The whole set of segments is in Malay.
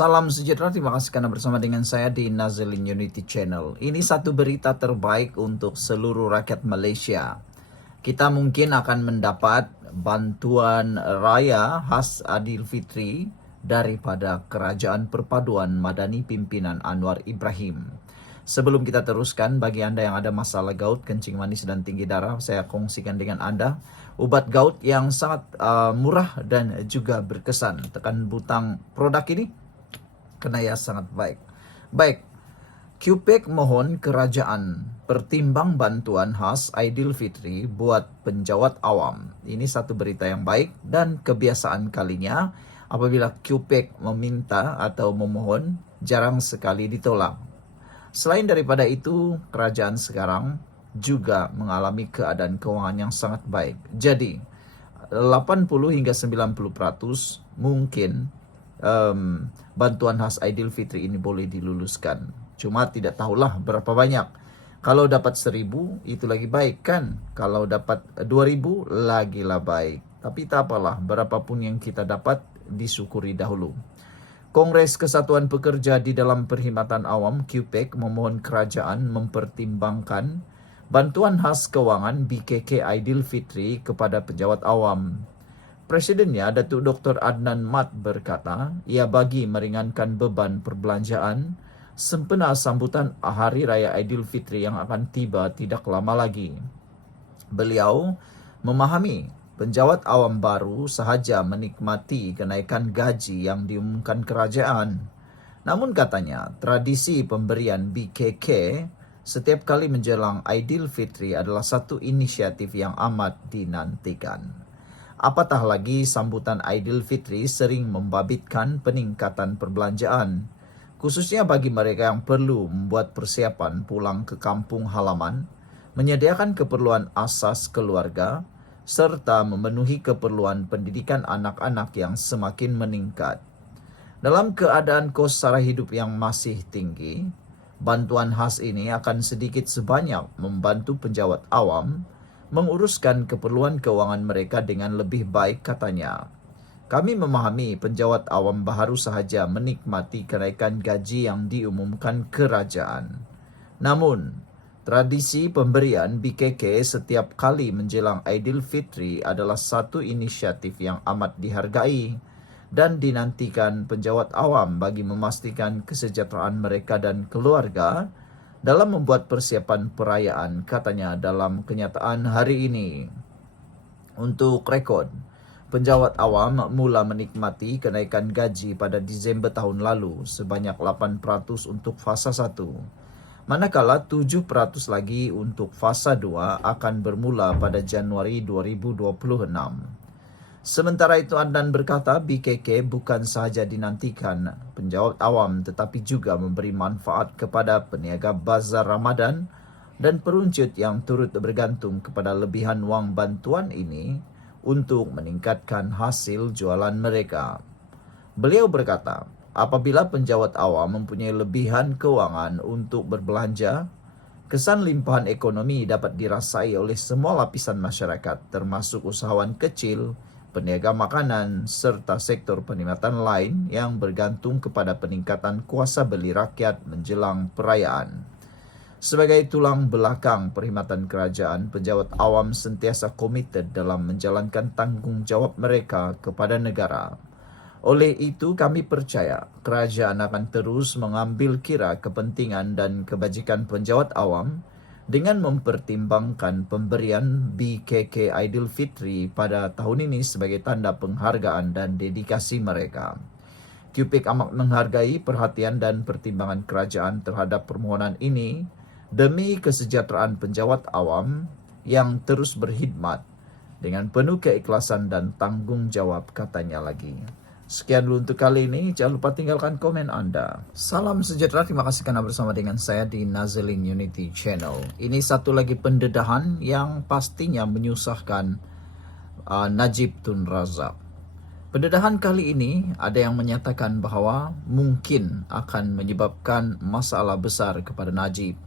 Salam sejahtera, terima kasih karena bersama dengan saya di Nazilin Unity Channel. Ini satu berita terbaik untuk seluruh rakyat Malaysia. Kita mungkin akan mendapat bantuan raya khas Adil Fitri daripada Kerajaan Perpaduan Madani Pimpinan Anwar Ibrahim. Sebelum kita teruskan, bagi Anda yang ada masalah gout, kencing manis dan tinggi darah, saya kongsikan dengan Anda obat gout yang sangat murah dan juga berkesan. Tekan butang produk ini, kerana sangat baik. Baik, QPEC mohon kerajaan pertimbang bantuan khas Aidilfitri buat penjawat awam. Ini satu berita yang baik dan kebiasaan kalinya apabila QPEC meminta atau memohon jarang sekali ditolak. Selain daripada itu, kerajaan sekarang juga mengalami keadaan kewangan yang sangat baik. Jadi, 80 hingga 90% mungkin bantuan khas Aidilfitri ini boleh diluluskan. Cuma tidak tahulah berapa banyak. Kalau dapat 1,000 itu lagi baik kan? Kalau dapat 2,000 lagilah baik. Tapi tak apalah, berapapun yang kita dapat disyukuri dahulu. Kongres Kesatuan Pekerja di dalam Perkhidmatan Awam QPEC memohon kerajaan mempertimbangkan bantuan khas kewangan BKK Aidilfitri kepada pejabat awam. Presidennya, Datuk Dr. Adnan Mat berkata, ia bagi meringankan beban perbelanjaan sempena sambutan Hari Raya Aidilfitri yang akan tiba tidak lama lagi. Beliau memahami penjawat awam baru sahaja menikmati kenaikan gaji yang diumumkan kerajaan. Namun katanya, tradisi pemberian BKK setiap kali menjelang Aidilfitri adalah satu inisiatif yang amat dinantikan. Apatah lagi sambutan Aidilfitri sering membabitkan peningkatan perbelanjaan, khususnya bagi mereka yang perlu membuat persiapan pulang ke kampung halaman, menyediakan keperluan asas keluarga, serta memenuhi keperluan pendidikan anak-anak yang semakin meningkat. Dalam keadaan kos sara hidup yang masih tinggi, bantuan khas ini akan sedikit sebanyak membantu penjawat awam menguruskan keperluan keuangan mereka dengan lebih baik, katanya. Kami memahami penjawat awam baru sahaja menikmati kenaikan gaji yang diumumkan kerajaan. Namun, tradisi pemberian BKK setiap kali menjelang Aidilfitri adalah satu inisiatif yang amat dihargai dan dinantikan penjawat awam bagi memastikan kesejahteraan mereka dan keluarga dalam membuat persiapan perayaan, katanya dalam kenyataan hari ini. Untuk rekod, penjawat awam mula menikmati kenaikan gaji pada Disember tahun lalu sebanyak 8% untuk fasa 1. Manakala 7% lagi untuk fasa 2 akan bermula pada Januari 2026. Sementara itu, Adnan berkata BKK bukan sahaja dinantikan penjawat awam tetapi juga memberi manfaat kepada peniaga bazar Ramadan dan peruncit yang turut bergantung kepada lebihan wang bantuan ini untuk meningkatkan hasil jualan mereka. Beliau berkata, apabila penjawat awam mempunyai lebihan kewangan untuk berbelanja, kesan limpahan ekonomi dapat dirasai oleh semua lapisan masyarakat termasuk usahawan kecil, peniaga makanan, serta sektor perkhidmatan lain yang bergantung kepada peningkatan kuasa beli rakyat menjelang perayaan. Sebagai tulang belakang perkhidmatan kerajaan, penjawat awam sentiasa komited dalam menjalankan tanggungjawab mereka kepada negara. Oleh itu, kami percaya kerajaan akan terus mengambil kira kepentingan dan kebajikan penjawat awam dengan mempertimbangkan pemberian BKK Aidilfitri pada tahun ini sebagai tanda penghargaan dan dedikasi mereka. QPEC amat menghargai perhatian dan pertimbangan kerajaan terhadap permohonan ini demi kesejahteraan penjawat awam yang terus berkhidmat dengan penuh keikhlasan dan tanggungjawab, katanya lagi. Sekian dulu untuk kali ini. Jangan lupa tinggalkan komen Anda. Salam sejahtera. Terima kasih karena bersama dengan saya di Nazilin Unity Channel. Ini satu lagi pendedahan yang pastinya menyusahkan Najib Tun Razak. Pendedahan kali ini ada yang menyatakan bahawa mungkin akan menyebabkan masalah besar kepada Najib.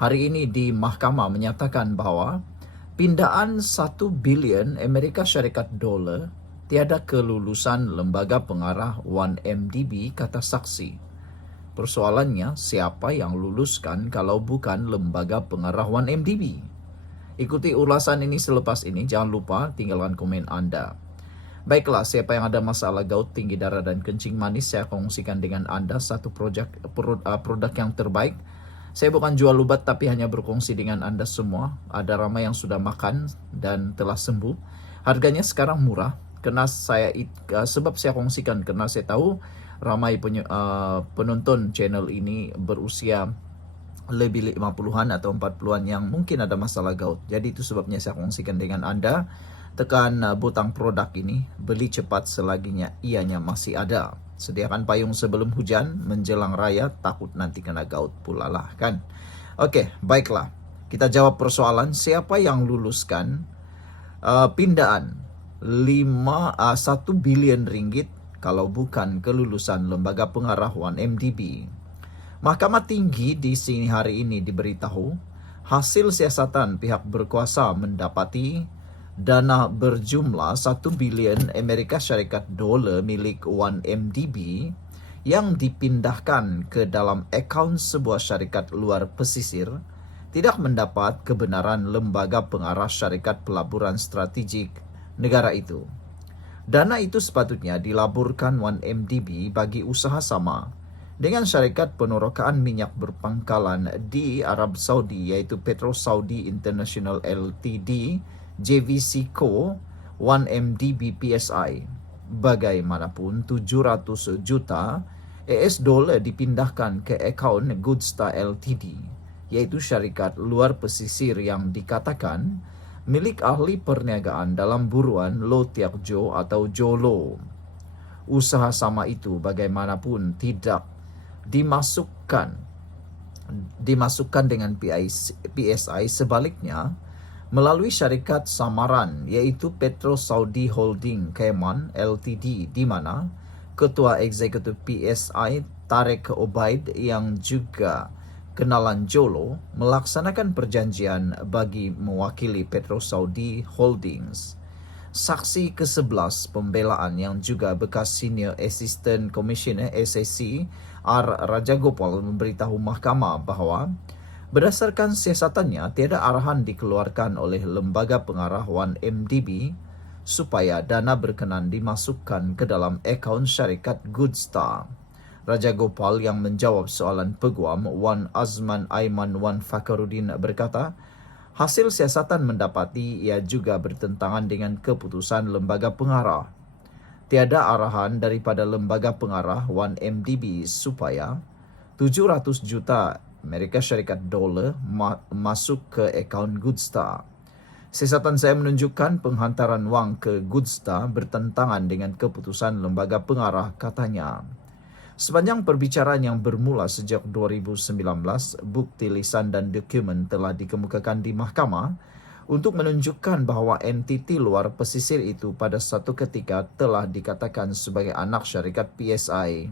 Hari ini di mahkamah menyatakan bahawa pindaan 1 bilion Amerika Syarikat dolar Tiada kelulusan lembaga pengarah 1MDB, kata saksi. Persoalannya, siapa yang luluskan kalau bukan lembaga pengarah 1MDB? Ikuti ulasan ini selepas ini, jangan lupa tinggalkan komen Anda. Baiklah, siapa yang ada masalah gout, tinggi darah, dan kencing manis, saya kongsikan dengan Anda satu produk yang terbaik. Saya bukan jual obat, tapi hanya berkongsi dengan Anda semua. Ada ramai yang sudah makan dan telah sembuh. Harganya sekarang murah, sebab saya kongsikan, karena saya tahu ramai penonton channel ini berusia lebih 50-an atau 40-an yang mungkin ada masalah gout. Jadi itu sebabnya saya kongsikan dengan Anda. Tekan butang produk ini, beli cepat selaginya ianya masih ada. Sediakan payung sebelum hujan, menjelang raya takut nanti kena gout pula lah kan. Oke, baiklah. Kita jawab persoalan, siapa yang luluskan pindaan 1 bilion ringgit kalau bukan kelulusan lembaga pengarah 1MDB. Mahkamah Tinggi di sini hari ini diberitahu hasil siasatan pihak berkuasa mendapati dana berjumlah 1 bilion Amerika Syarikat dolar milik 1MDB yang dipindahkan ke dalam akaun sebuah syarikat luar pesisir tidak mendapat kebenaran lembaga pengarah syarikat pelaburan strategik negara itu. Dana itu sepatutnya dilaburkan 1MDB bagi usaha sama dengan syarikat penorokaan minyak berpangkalan di Arab Saudi, yaitu Petro Saudi International Ltd, JVC Co, 1MDB PSI. Bagaimanapun 700 juta US dollar dipindahkan ke akaun Goodstar Ltd, yaitu syarikat luar pesisir yang dikatakan milik ahli perniagaan dalam buruan Lo Tiak Jo atau Jolo. Usaha sama itu bagaimanapun tidak dimasukkan dengan PSI, sebaliknya melalui syarikat samaran yaitu Petro Saudi Holding Cayman Ltd, di mana ketua eksekutif PSI Tarek Obaid yang juga kenalan Jolo melaksanakan perjanjian bagi mewakili Petro Saudi Holdings. Saksi ke-11 pembelaan yang juga bekas Senior Assistant Commissioner SAC R. Rajagopal memberitahu mahkamah bahwa berdasarkan siasatannya tiada arahan dikeluarkan oleh lembaga pengarah 1MDB supaya dana berkenan dimasukkan ke dalam akaun syarikat Goodstar. Rajagopal yang menjawab soalan peguam Wan Azman Aiman Wan Fakhruddin berkata, hasil siasatan mendapati ia juga bertentangan dengan keputusan lembaga pengarah. Tiada arahan daripada lembaga pengarah 1MDB supaya 700 juta Amerika Syarikat dolar masuk ke akaun Goodstar. Siasatan saya menunjukkan penghantaran wang ke Goodstar bertentangan dengan keputusan lembaga pengarah, katanya. Sepanjang perbicaraan yang bermula sejak 2019, bukti lisan dan dokumen telah dikemukakan di mahkamah untuk menunjukkan bahawa entiti luar pesisir itu pada satu ketika telah dikatakan sebagai anak syarikat PSI.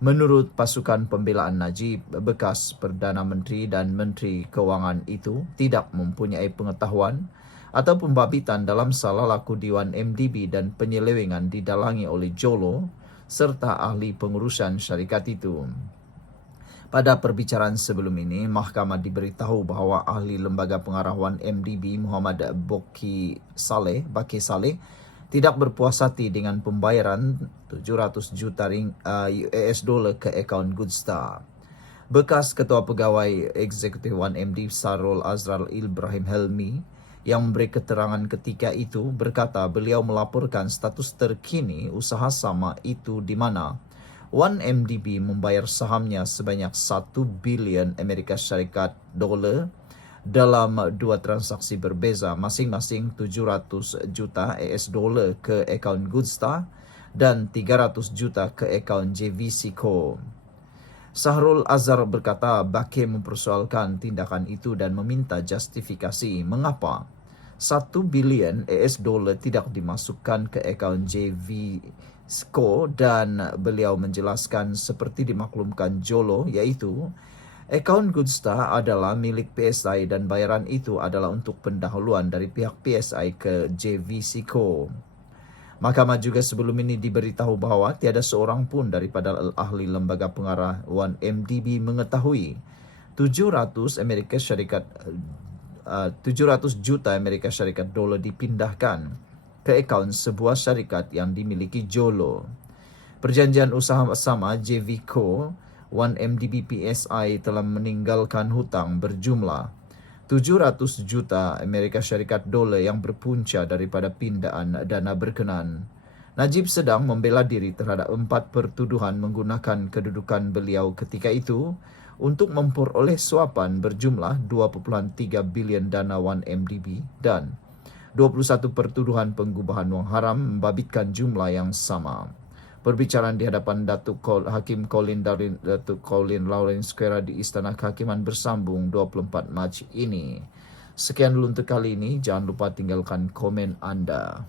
Menurut pasukan pembelaan Najib, bekas Perdana Menteri dan Menteri Kewangan itu tidak mempunyai pengetahuan atau pembabitan dalam salah laku Dewan MDB dan penyelewengan didalangi oleh Jolo serta ahli pengurusan syarikat itu. Pada perbicaraan sebelum ini, mahkamah diberitahu bahawa ahli lembaga pengarah 1MDB Muhammad Baki Saleh tidak berpuas hati dengan pembayaran 700 juta US dollar ke akaun Goodstar. Bekas Ketua Pegawai Eksekutif 1MD Sarul Azral Ibrahim Helmi yang memberi keterangan ketika itu berkata beliau melaporkan status terkini usaha sama itu di mana 1MDB membayar sahamnya sebanyak 1 bilion Amerika Syarikat dolar dalam dua transaksi berbeza, masing-masing 700 juta US dollar ke akaun Goodstar dan 300 juta ke akaun JVC Co. Sahrul Azhar berkata Bake mempersoalkan tindakan itu dan meminta justifikasi mengapa 1 bilion US dollar tidak dimasukkan ke akaun JVC Co, dan beliau menjelaskan seperti dimaklumkan Jolo, iaitu akaun Goodstar adalah milik PSI dan bayaran itu adalah untuk pendahuluan dari pihak PSI ke JVC Co. Mahkamah juga sebelum ini diberitahu bahwa tiada seorang pun daripada ahli lembaga pengarah 1MDB mengetahui 700 juta Amerika Syarikat dolar dipindahkan ke akaun sebuah syarikat yang dimiliki Jolo. Perjanjian usaha sama JVCO 1MDB PSI telah meninggalkan hutang berjumlah 700 juta Amerika Syarikat dolar yang berpunca daripada pindaan dana berkenan. Najib sedang membela diri terhadap 4 pertuduhan menggunakan kedudukan beliau ketika itu untuk memperoleh suapan berjumlah 2.3 bilion dana 1MDB dan 21 pertuduhan pengubahan wang haram membabitkan jumlah yang sama. Perbicaraan di hadapan Datuk Hakim Colin Lawrence Square di Istana Kehakiman bersambung 24 Mac ini. Sekian dulu untuk kali ini. Jangan lupa tinggalkan komen anda.